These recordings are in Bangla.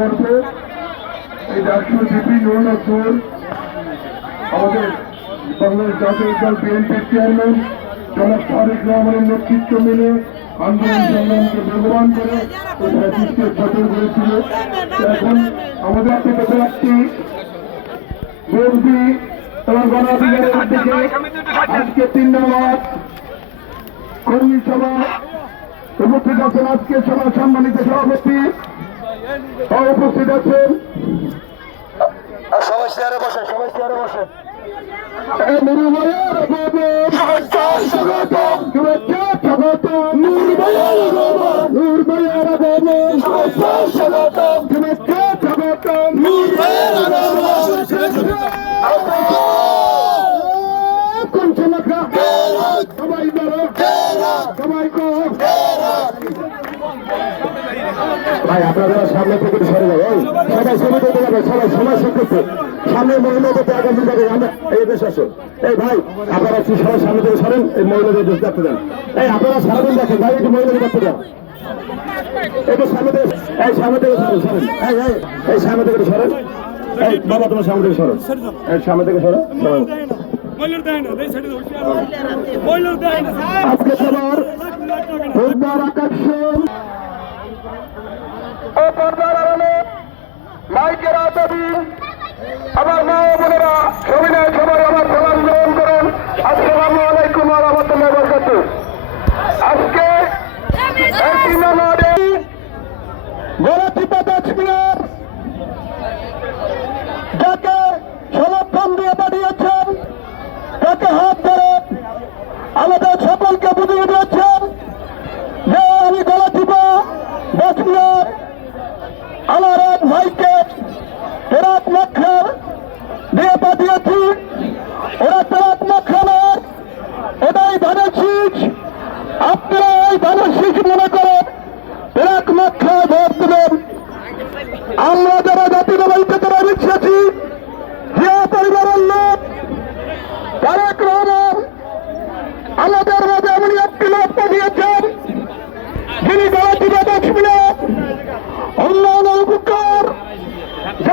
করবে এই ডাক্তার বিপি নুরনপুর আমাদের বাংলাদেশ জাতীয় দল বিএনপির চেয়ারম্যান, জনাব তারেক রহমানের নেতৃত্ব মেনে আন্দোলন সংগ্রামকে বেগবান করে ওই ফ্যাসিস্টকে ফসল করেছিল। এখন আমাদের হাতে বেঁচে রাখছি দিকে আজকে তিন নম্বর কর্মী সভা সভা সম্মানিত সভাপতি উপস্থিত আছেন। সবাই চেয়ারে বসে সবাই চেয়ারে বসে এ ভাই আপনারা সামনে থেকে সরে যাবে সবাই তুলতে যাবে সবাই শেষ করছে সামনে মহিলাদের তো আগামী যাবে আমরা এই দেশ আসো এই ভাই আপনারা একটু সবাই সামনে থেকে সরেন এই মহিলাদের দেশ দেখতে দেন এই আপনারা সারাদিন দেখেন ভাই একটু মহিলাদের দেখতে দেন একটু সামনে থেকে এই সামনে থেকে সরেন সরেন। এই এই এই সামনে থেকে সরেন। এই বাবা তোমার সামনে থেকে সরেন। এই সামনে থেকে সরেন আজকে সবার আকর্ষণ ও পর্দার আড়ালে মাইকের আদাবি আমার মা ও বোনেরা সবিনয় সবাই আমার সালাম গ্রহণ করুন আসসালামু আলাইকুম রাহমাতুল্লাহি ওয়া বারাকাতুহু আজকে এই তিন লক্ষের দিয়ে পাঠিয়েছি ওরা ফেরাত লক্ষণের এটাই ধানের শীষ আপনারা এই ধানের শীষ মনে করেন। ফেরাত লক্ষে ভোট দেবেন আমরা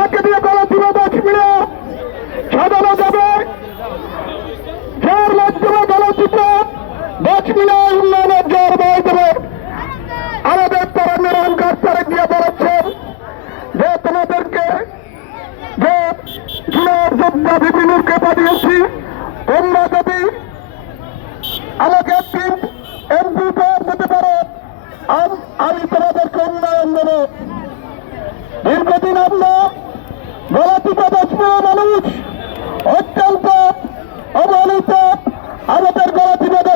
যাকে দিয়ে গলাচিপা বাঁচবিলে সাজানো যাবে। যার মাধ্যমে গলাচিপা বাঁচবিলে উন্নয়নের জোর বয়ে দেবে। আমাদের তারা নিরঙ্কার তারে গিয়ে বলেছেন যে তোমাদেরকে যে চুনার যোদ্ধা বিপিনুরকে পাঠিয়েছি, তোমরা যদি আমাকে একটি গোলাপিকা মানুষ অত্যন্ত অবহেলিত আমাদের গোলাপিকা